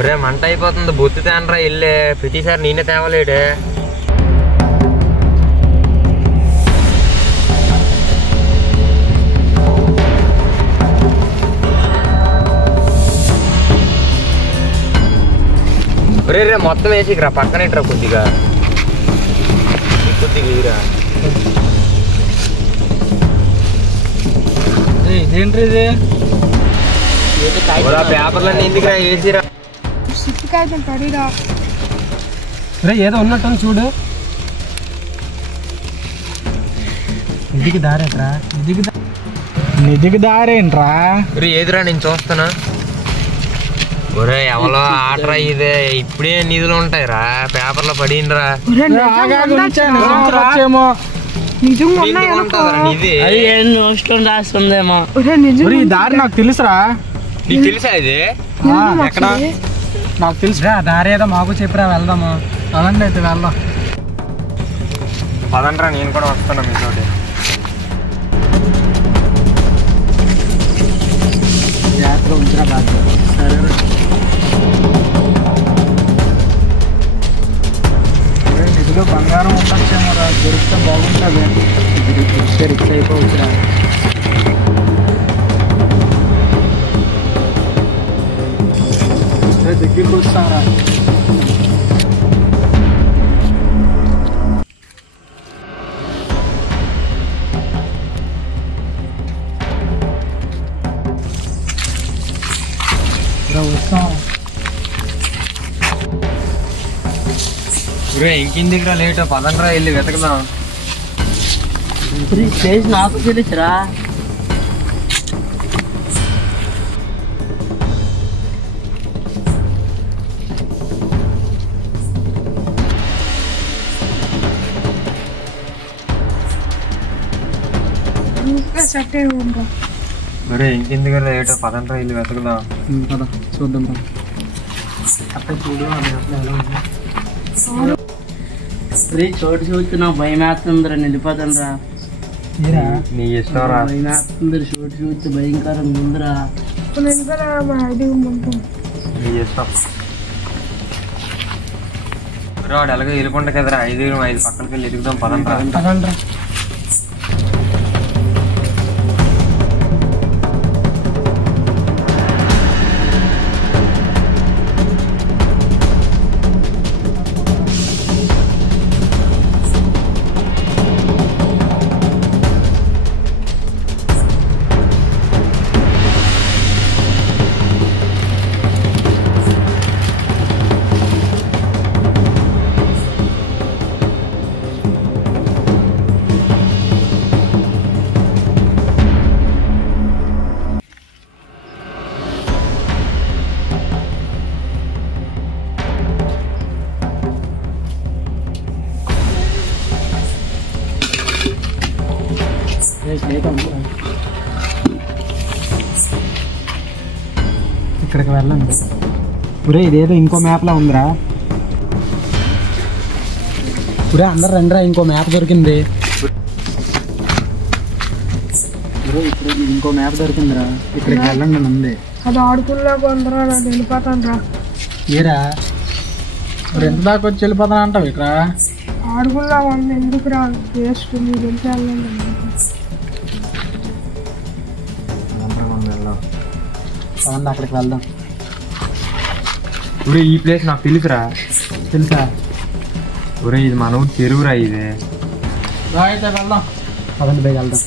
ఒరే మంట అయిపోతుంది, బొత్తు తేనరా వెళ్ళే. ప్రతిసారి నేనే తేవలేడే. ఒరే రే మొత్తం వేసిరా, పక్కన ఇట్రా కొద్దిగా ఇరా. ఇదేంటి ఇది? పేపర్లన్నీ ఎందుకురా వేసిరా. ఏదో ఉన్నట్టు చూడు. నిధికి దారేంట్రా? నిధికి దారేంట్రా? ఏదిరా నేను చూస్తాను. ఒరే ఎవరో ఆటరా ఇదే, ఇప్పుడే నిధులు ఉంటాయిరా, పేపర్లో పడినరా. రాస్తుందేమో దారి నాకు తెలుసురా. నీకు తెలుసా ఇది? ఎక్కడ నాకు తెలుసురా. దారి ఏదో మాకు చెప్పిరా, వెళ్దాము. పదండి అయితే వెళ్దాం. పదండ్రా, నేను కూడా వస్తాను మీతోటి. జాగ్రత్తగా ఉంచిరా బాగా. సరే నిధిలో బంగారం ఉండొచ్చేమో రా, దొరికితే బాగుంటుంది. రిక్స్ అయిపోవచ్చురా. దగ్గరికి వస్తారా? వస్తాం. ఇంకెందుకురా లేట్, పదండ్రా వెళ్ళి వెతకదాం. నాకు తెలుసురా. మరే ఇంకెందుకు లేట్, పదండ్రా వెళ్ళి వెతకదాం. కదా చూద్దాం రా. అక్కడ చూడు చోటు చూసి నాకు భయం వేస్తుందిరా, వెళ్ళిపోతాను రా. నీ ఇష్టంరా. భయం వేస్తుంది, చోటు చూసి భయంకరంగా ఉందిరా. నీ ఇష్టం. వాడు ఎలాగో వెళ్ళకుండా కదరా, 5 పక్కనకి వెళ్ళి ఎదుగుదాం. పదండ్రా. పదండ్రా. ఇక్కడికి వెళ్ళండి. పురే ఇదేదో ఇంకో మ్యాప్లా ఉందిరా. పురే అందరు రండిరా, ఇంకో మ్యాప్ దొరికింది. ఇంకో మ్యాప్ దొరికిందిరా, ఇక్కడికి వెళ్ళండి. ఉంది అది ఆడుకున్నాక అందరూ వెళ్ళిపోతాను రా. ఏరా మరి ఎంత దాకా వచ్చి వెళ్ళిపోతాను అంటావు? ఇక్కడ ఆడుకున్నా ఉంది, ఎందుకు రా వేస్ట్. మీరు వెళ్తే వెళ్ళండి. అక్కడికి వెళ్దాం. ఒరే ఈ ప్లేస్ నాకు తెలుసురా. తెలుసా? ఒరే ఇది మన ఊరు చెరువురా. ఇది అయితే వెళ్దాం. పదండి పోయి వెళ్దాం.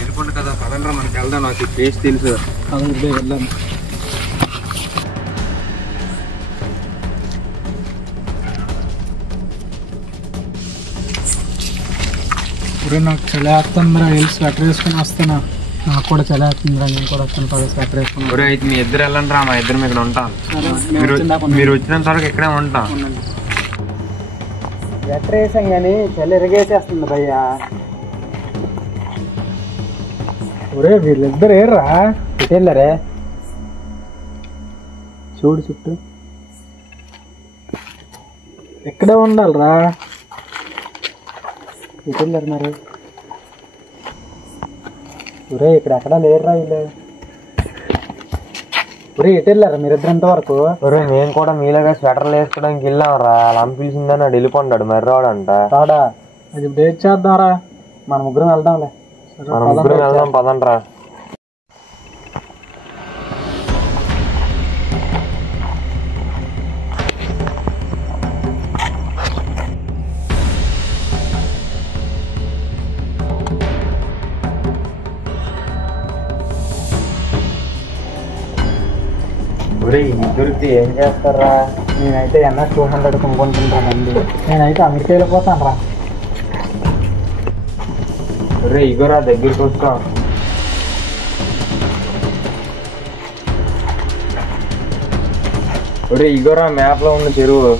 వెళ్ళిపోండి కదా, పదండ్రా మనకి వెళ్దాం. నాకు ఈ ప్లేస్ తెలుసు. పదండి పోయి వెళ్దాం. ఇప్పుడు నాకు చలి వేస్తుందిరా, వెళ్ళి స్వెటర్ వేసుకుని వస్తాను. నాకు కూడా చలి వేస్తుందిరా, నేను కూడా వస్తాను. పది స్వెటర్ వేసుకుని. ఒరే అయితే మీ ఇద్దరు వెళ్ళండి రా, మా ఇద్దరు ఇక్కడ ఉంటాం. మీరు వచ్చినంత వరకు ఇక్కడే ఉంటాం. స్వెటర్ వేసాం కానీ చలి ఎరగేసేస్తుంది భయ్యా. ఒరే వీళ్ళిద్దరు ఏర్రా, ఇటు వెళ్ళారే. చూడు చుట్టూ ఎక్కడే ఉండాలిరా. ఇటు వెళ్ళారు మరి. ఒరే ఇక్కడ ఎక్కడా లేరురా వీళ్ళు. ఒరే ఎటు వెళ్ళారా మీరిద్దరు ఇంతవరకు? ఒరే మేము కూడా మీలాగా స్వెటర్లు వేసుకోవడానికి వెళ్ళాంరా. అలా పిలిచిందని వాడు వెళ్ళిపోన్నాడు మర్రాడంట. రాడా? అది ఇప్పుడు ఏం చేద్దాంరా? మన ముగ్గురం వెళ్దాంలే. మన ముగ్గురం వెళ్దాం పదండ్రా. దొరికితే ఏం చేస్తారా? నేనైతే NS 200 కొనుక్కుంటుంటానండి. నేనైతే అమెరికా వెళ్ళిపోతాను రా. ఒరే ఇగోరా దగ్గరికి వస్తాం. ఒరే ఇగోరా మ్యాప్ లో ఉన్న చెరువు.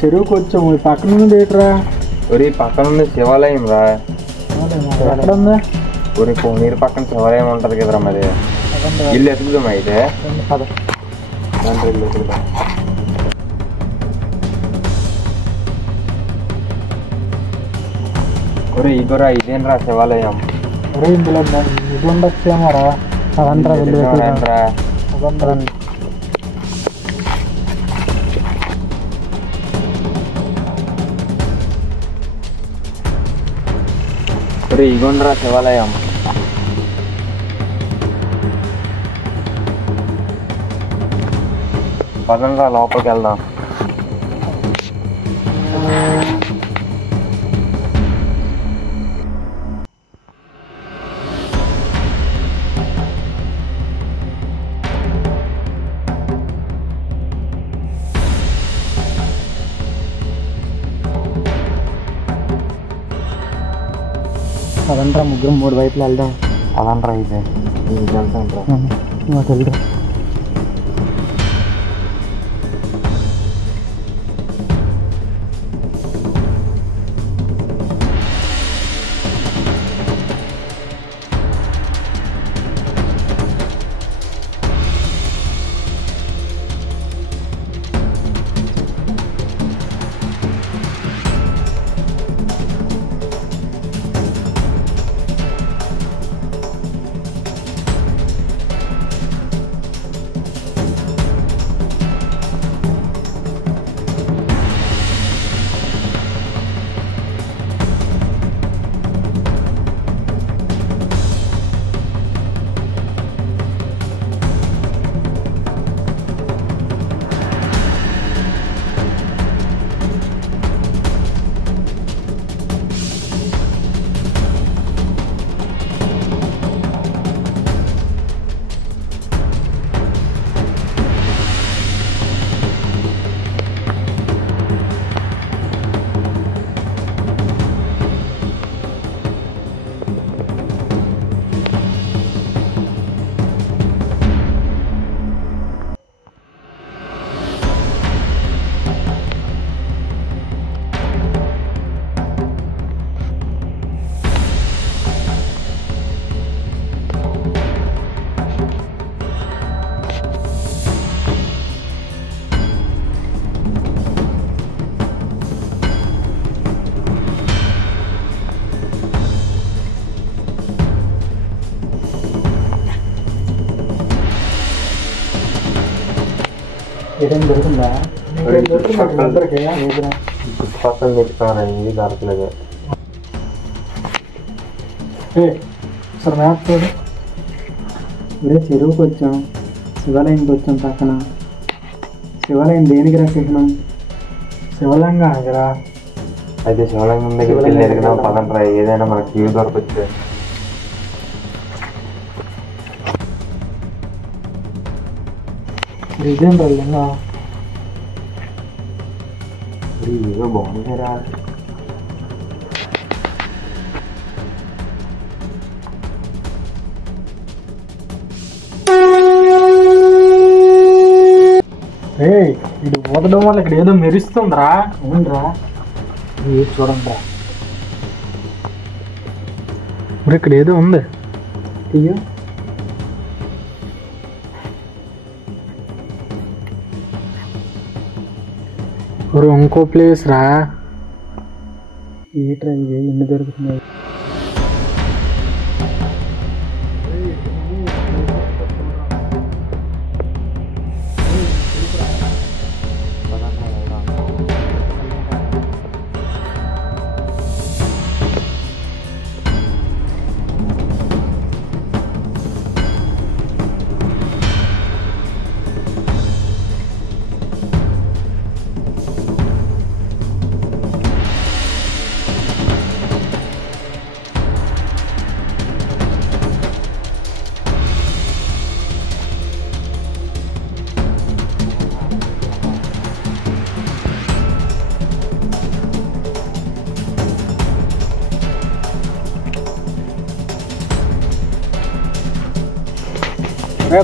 చెరువుకి వచ్చాము. ఈ పక్కన ఉంది ఏంట్రా? ఒరే పక్కన ఉంది శివాలయం రా. ఎక్కడ ఉంది? ఒరే కోనీరు పక్కన శివాలయం ఉంటది కదరా. మరి ఇల్లు ఎత్తుకుదాం అయితే. ఇల్లు ఎత్తుకుదాం. ఒరే ఇగోరా ఇదేనరా శివాలయం. ఒరే ఇందులో ఇది ఉండొచ్చేమోరా. అదంటారా రా. అదంటారండి. ఒరే ఇగోండ్రా శివాలయం. పదండ్రా లోపలికి వెళ్దాం. అదంటారా ముగ్గురం 3 వైపులు వెళ్దాం. పదండ్రా ఇదే వెళ్తాం రా. వెళ్దాం. ఏదైనా దొరికిందా? చుట్టుపక్కల వెతుకానండి దొరకలేదు. సార్ మ్యాప్ చూడు. ఇదే చెరువుకి వచ్చాం, శివాలయంకి వచ్చాం పక్కన. శివాలయం దేనికి రా చిహ్నం? శివలింగం దగ్గర. అయితే శివలింగం దగ్గరికి ఎదిగినాం పదండ్రా. ఏదైనా మనకి క్యూ దొరకొచ్చు. ఇదేం లింగం? ఏదో బాగుందిరా. ఇది ఊదడం వల్ల ఇక్కడ ఏదో మెరుస్తుందిరా. అవునరా, చూడండి రా. మరి ఇక్కడ ఏదో ఉంది. అయ్యో ఒరే ఇంకో ప్లేస్ రా. ఏ ట్రైన్ ఎన్ని దొరుకుతున్నాయి.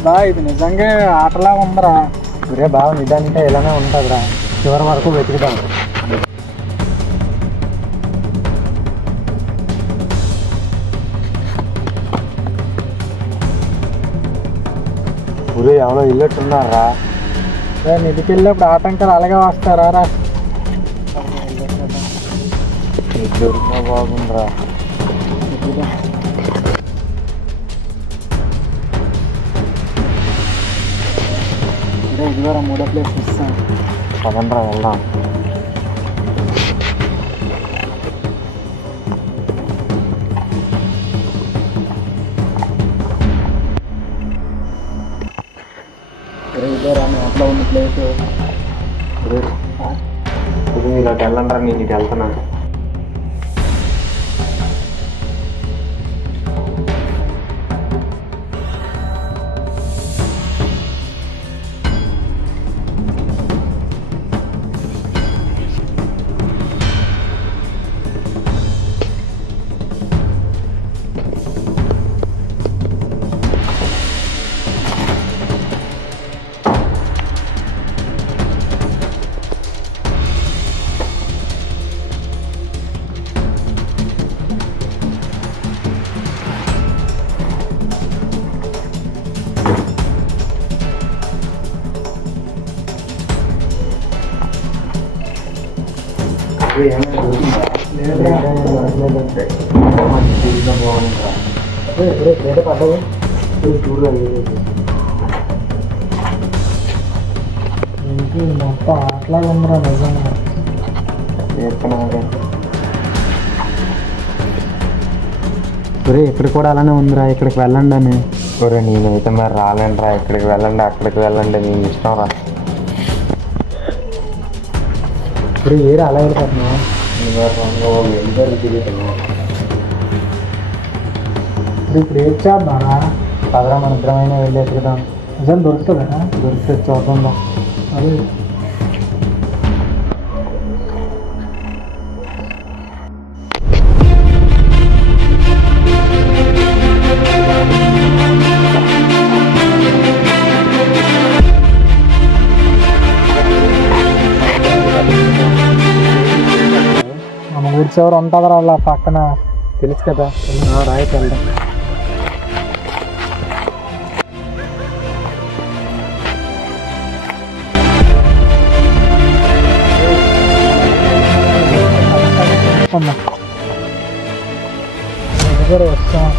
బా ఇది నిజంగా ఆటలా ఉందరా. ఒరే బాగా నిజానికే ఇలానే ఉంటుందిరా. చివరి వరకు వెతుకుతాం. ఊరే ఎవరో ఇల్లెట్టున్నారా. నిధికి వెళ్ళినప్పుడు ఆటంకాలు అలాగే వస్తారా రా. దొరికినా బాగుందిరా. ఇదిగోరా మూడో ప్లేస్ ఇస్తాను. పదండ్రా వెళ్దాం. ఇదిగోరా మ్యాప్లో ఉన్న ప్లేస్. ఇలా వెళ్ళండ్రా, నేను ఇటు వెళ్తున్నాను. మొత్తం అట్లాగే ఉందిరా నిజంగా. ఒరే ఇక్కడ కూడా అలానే ఉందిరా, ఇక్కడికి వెళ్ళండి అని. ఒరే నేనైతే మరి రాలేనురా. ఇక్కడికి వెళ్ళండి, అక్కడికి వెళ్ళండి, మీ ఇష్టం రా. ఇప్పుడు ఏరు అలా వెళ్ళిపోతున్నావు. ఇప్పుడు ఏం చేద్దామా. పదరా మన ఇద్దరమైనా వెళ్ళి ఎత్తుకుదాం. నిజం దొరుకుతుందా. దొరికితే చూద్దాం. అదే మన ఊరి చివరి ఉంటుందిరా అలా పక్కన. తెలుసు కదా. రాయికి వెళ్దాం. వస్తాం.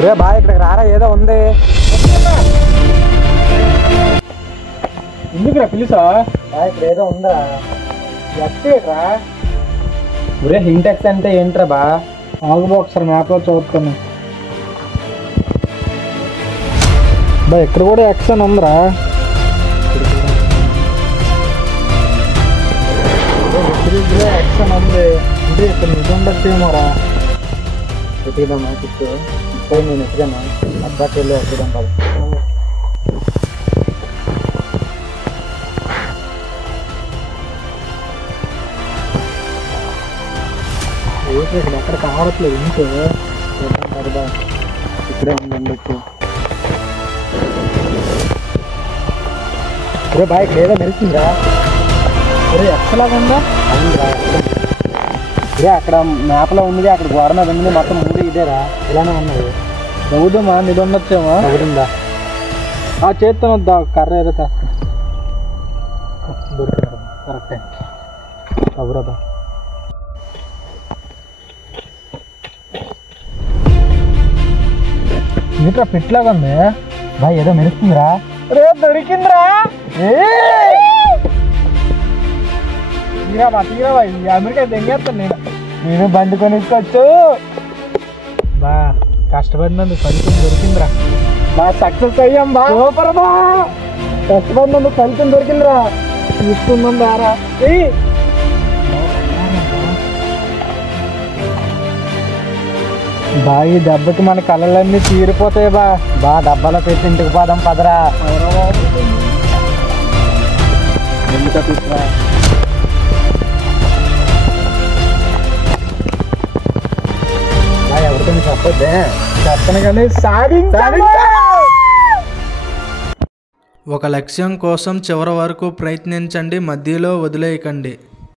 ఒరే బాయ్ ఇక్కడికి రారా, ఏదో ఉంది. ఎందుకురా పిలుసా? ఇక్కడ ఏదో ఉందా? ఎక్స్రా ఒరే, హింటెక్స్ అంటే ఏంట్రా బా? ఆగుబో ఒకసారి మ్యాప్లో చూస్తాను బా. ఇక్కడ కూడా ఎక్స్ అని ఉందిరా. ఎక్స్ అని ఉంది అంటే ఇక్కడ నిజం ఉండొచ్చేమోరా. ఎత్తుకుదామా చుట్టూ? ఇప్పుడు నేను ఎత్తుగాను అబ్బాకి వెళ్ళి ఎత్తుదాం పద. ఇక్కడ ఎక్కడ కావట్లేదు ఇంకో కదా, ఇక్కడే ఉండొచ్చు. ఒరే బాయ్ ఇక్కడ ఏదో మెరుస్తుందా? ఒరే ఎక్కలాగా ఉందా? అవునురా. ఒరే అక్కడ మ్యాప్లో ఉంది, అక్కడ గోడ మీద ఉంది, మొత్తం మూడు ఇదేరా, ఇలానే ఉన్నది. చదువుదామా? నిధి ఉండొచ్చేమో. చదువుతుందా? చేస్తాను వద్దా, కర్ర ఏదో చేస్తా. దొరికినారు కరెక్టే. అవురాబా నీట్రా పిట్లాగా ఉంది బాయ్, ఏదో మెరుస్తుందిరా. రే దొరికిందిరా. తీరాబా తీరాబా, అమెరికా తెంగేస్తాను నేను బండి కొనిచ్చుకోవచ్చు బా. కష్టపడినందుకు ఫలితం దొరికిందిరా బా. సక్సెస్ అయ్యాం బా. సూపర్ బా. కష్టపడినందుకు ఫలితం దొరికిందిరా. ఇస్తున్నాం దారా. బా ఈ దెబ్బకి మన కళ్ళలన్నీ తీరిపోతాయి బా. బా డబ్బాలో పెట్టి ఇంటికి పోదాం పదరా. ఎందుకు తీసుకురా? ఎవరితో చెప్పొద్దే. చెప్పను కానీ సాధించాలి. ఒక లక్ష్యం కోసం చివరి వరకు ప్రయత్నించండి, మధ్యలో వదిలేయకండి.